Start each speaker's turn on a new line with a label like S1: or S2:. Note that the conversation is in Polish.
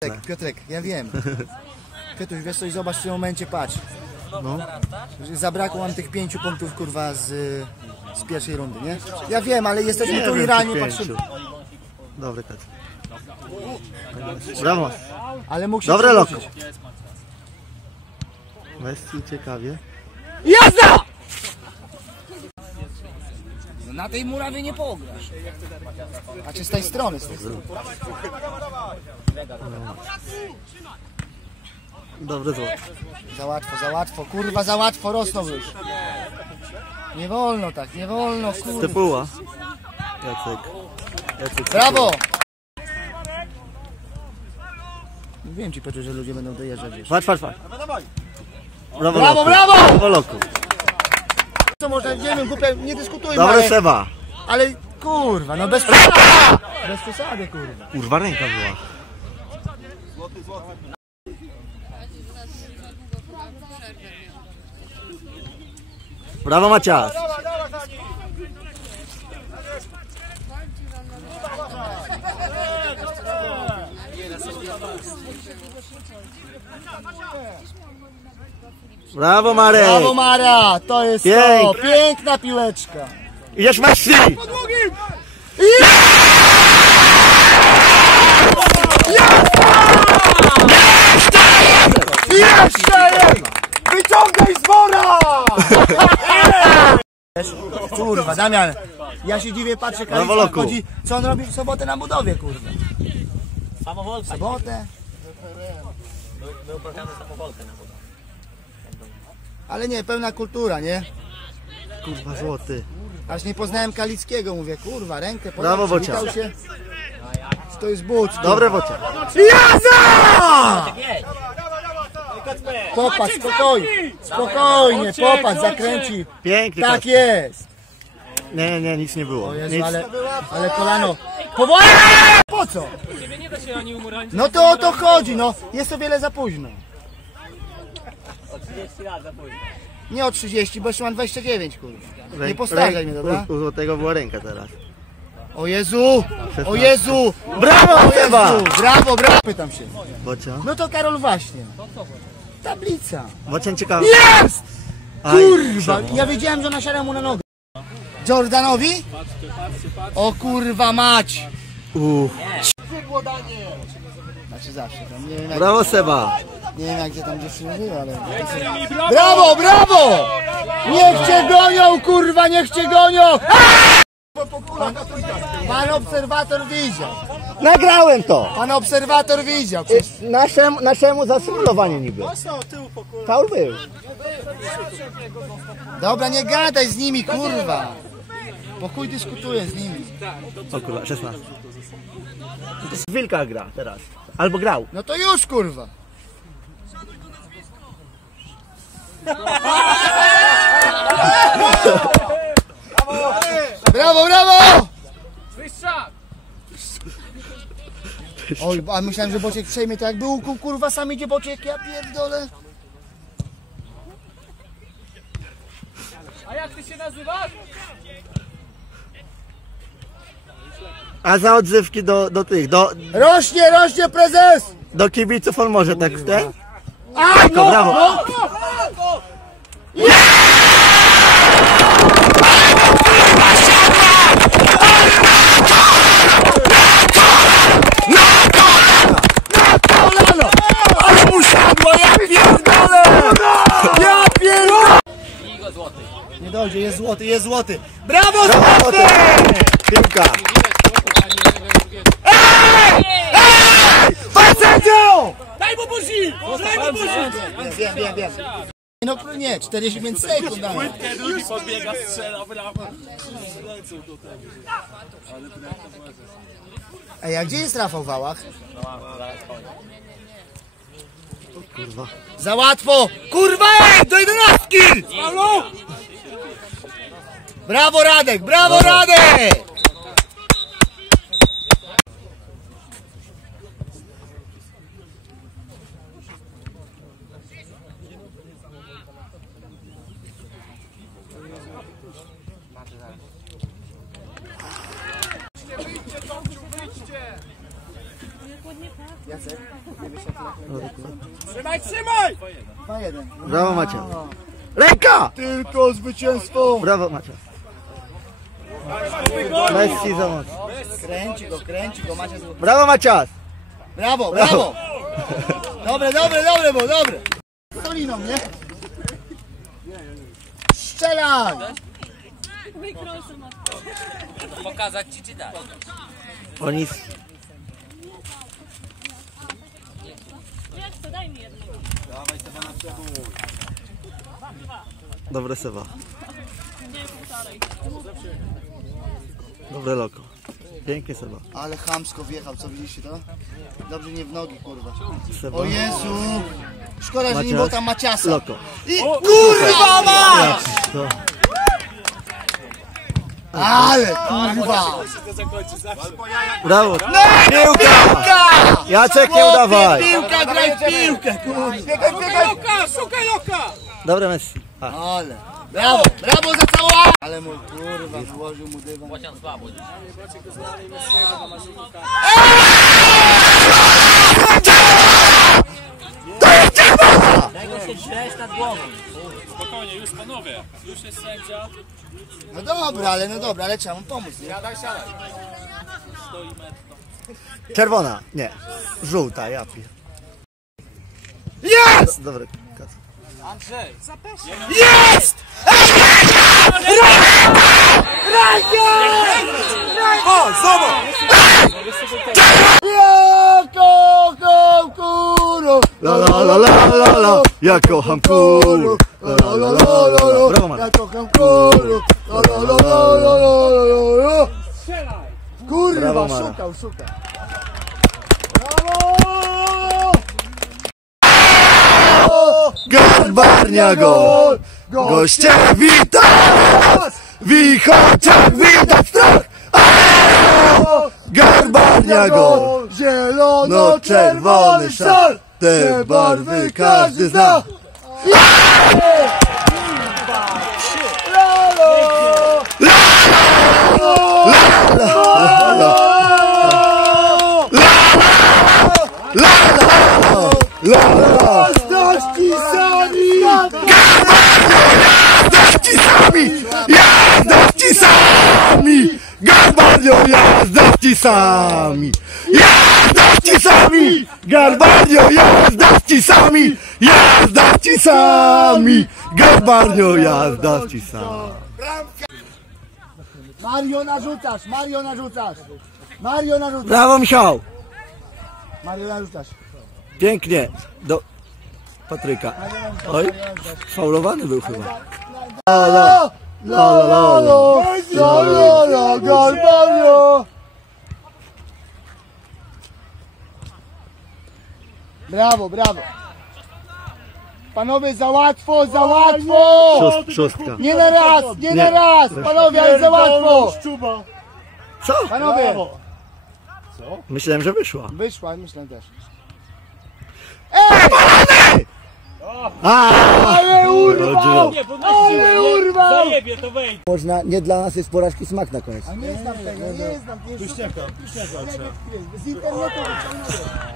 S1: Piotrek, Piotrek, ja wiem. Piotruś, wiesz coś, zobacz w tym momencie, patrz.
S2: No.
S1: Zabrakło nam tych pięciu punktów, kurwa, z, z pierwszej rundy, nie? Ja wiem, ale jesteśmy tu i realnie
S2: czy
S1: patrzymy.
S2: Dobry kat. Brawo.
S1: Ale mógł się
S2: Dobre loko. Messi ciekawie.
S1: Jazda! No na tej murawie nie pograsz. Znaczy z tej strony, z tej strony.
S2: Dobry złot.
S1: Za łatwo, za łatwo, kurwa, za łatwo, rosną już. Nie wolno tak, nie wolno, kurwa.
S2: Typuła. Jacek. Jacek
S1: Brawo! Wiem ci, Petru, że ludzie będą dojeżdżać.
S2: Patrz, patrz, patrz. Brawo,
S1: Brawo, brawo!
S2: Brawo, Loku.
S1: Co można, nie wiem, głupie, nie dyskutujmy,
S2: Dobry
S1: ale,
S2: Seba.
S1: ale kurwa, no bez przesady, bez przesady, kurwa.
S2: Kurwa, ręka była. Brawo, Macias. Brawo, Marek.
S1: Brawo Mara, to jest to,
S2: Pięknie.
S1: piękna piłeczka.
S2: Idziesz Messi.
S1: Jeszcze jeden! Wyciągaj z wora! Kurwa, Damian, ja się dziwię, patrzę,
S2: Brawo,
S1: Kalica
S2: Loku.
S1: chodzi, co on robi w sobotę na budowie, kurwa.
S3: Samowolka.
S1: Sobotę?
S3: Był program samowolkę na budowie.
S1: Ale nie, pełna kultura, nie?
S2: Kurwa, złoty.
S1: Aż nie poznałem Kalickiego, mówię, kurwa, rękę podał,
S2: Brawo, Bocia.
S1: przywitał się. To jest but.
S2: Dobre, Wocia.
S1: Jazda! Popatrz, spokojnie, spokojnie, popatrz, zakręci.
S2: Pięknie.
S1: Tak
S2: Kacper.
S1: jest.
S2: Nie, nie, nic nie było.
S1: Jezu,
S2: Nic.
S1: ale, ale kolano. Powoli! Po co? No to o to chodzi, no. Jest o wiele za późno.
S3: O 30 lat za późno.
S1: Nie o 30, bo jeszcze mam 29, kurwa. Nie postarzaj mnie, dobra?
S2: U, u złotego była ręka teraz.
S1: O Jezu! O Jezu!
S2: Brawo!
S1: Jezu! Brawo, brawo! Pytam się.
S2: Bocia.
S1: No to Karol właśnie. Tablica.
S2: Bocia ciekawy.
S1: Jest! Kurwa, ja wiedziałem, że nasiadam mu na nogę. Jordanowi? O kurwa mać!
S2: Uff.
S1: Znaczy zawsze, tam nie wiem jak,
S2: Brawo Seba.
S1: nie wiem jak gdzie tam dziewczyny były, ale... Brawo, brawo! Niech cię gonią, kurwa, niech cię gonią! Pan, pan obserwator widział.
S2: Nagrałem to.
S1: Pan obserwator widział. Przecież
S2: Naszemu, naszemu zasymulowanie niby. Faul był.
S1: Dobra, nie gadaj z nimi, kurwa. Bo chuj dyskutuję z nimi.
S2: O kurwa, 16. To jest Wilka gra teraz. Albo grał.
S1: No to już, kurwa. Brawo, brawo! Oj, a myślałem, że Bociek przejmie tak jak był, ku- kurwa, sam idzie Bociek, ja pierdolę.
S2: A za odzywki do, do tych, do,
S1: Rośnie, rośnie prezes!
S2: do kibiców on może tak ten?
S1: A, no,
S2: brawo.
S1: no! kolano! Ale mu siadło, ja pierdolę! Ja pierdolę! Nie dojdzie, jest złoty, jest złoty. Brawo, złoty!
S2: Piłka.
S1: Facetio!
S3: Daj mu buzi! Daj mu buzi!
S1: Wiem, wiem, wiem. No nie, 45 sekund. dałem.
S3: Drugi podbiega, strzela, brawo.
S1: Ej, a gdzie jest Rafał Wałach?
S2: Kurwa.
S1: Za łatwo! Kurwa, do jedenastki! Brawo Radek, brawo Radek! Jacek?
S4: Trzymaj, trzymaj!
S1: 2-1.
S2: Brawo Macias. Ręka!
S1: Tylko zwycięstwo!
S2: Brawo Macias. Messi za moc.
S1: Kręci go, kręci go, Macie
S2: Brawo Macias!
S1: Brawo, brawo! Dobre, dobre, dobre, bo dobre! Soliną, nie? Strzelaj!
S4: Pokazać ci czy dać?
S2: Oni...
S5: Jak to daj mi jednego.
S2: Dobre Seba.
S5: Nie.
S2: Dobre loko. Pięknie Seba.
S1: Ale chamsko wjechał, co widzieliście to? Dobrze nie w nogi, kurwa.
S2: Seba.
S1: O Jezu! Szkoda, że nie było tam Maciasa.
S2: Loko.
S1: I kurwa mać!
S2: To.
S1: Ale kurwa!
S2: Brawo! Piłka! Jacek nie udawaj!
S1: Piłka, graj w piłkę, kurwa! Biegaj, biegaj!
S4: Loka, szukaj loka!
S2: Dobre Messi.
S1: Ale, brawo, brawo za całą! Ale mój kurwa, złożył mu dywan.
S3: Bocian słabo. Tego się drzesz
S4: panowie. Już jest sędzia.
S1: No dobra, ale no dobra, ale trzeba mu pomóc, nie?
S4: Siadaj, siadaj.
S2: czerwona. Nie. Żółta, ja pier... Jest! Dobry.
S4: Andrzej.
S1: Jest! Ja kocham
S2: La la la la. Ja kocham kul. La la la la la. Brawo
S1: Ja kocham kurą! La la la la la la la la Kurwa, szukał, szukał. Brawo!
S2: Garbarnia gol. Goście witam! Wichoczak widać strach! Garbarnia gol!
S1: Zielono-czerwony
S2: No czerwony szal! Te barwy każdy zna!
S1: Jazdości sami!
S2: Garbarnio jazda ci sami! Jazda ci sami! Garbarnio jazda ci sami! Jazda ci sami! Garbarnio jazda ci sami!
S1: Mario narzucasz, Mario narzucasz! Mario narzucasz!
S2: Brawo Michał!
S1: Mario narzucasz!
S2: Pięknie! Do Patryka. Oj, faulowany był chyba.
S1: La la la la la la la! Brawo, brawo! Panowie, za łatwo, za łatwo!
S2: Szóst, szóstka.
S1: Nie na raz, nie na raz! Panowie, ale za łatwo!
S2: Co?
S1: Panowie!
S2: Myślałem, że wyszła.
S1: Wyszła, myślę też.
S2: A!
S1: Ale urwał!
S4: Nie, bo
S1: Ale urwał!
S4: Zajebie, to wejdź.
S2: Można, nie dla nas jest porażki smak na koniec.
S1: A nie znam tego, nie znam. Wyściekam, wyściekam. Z internetu wyciągnąłem.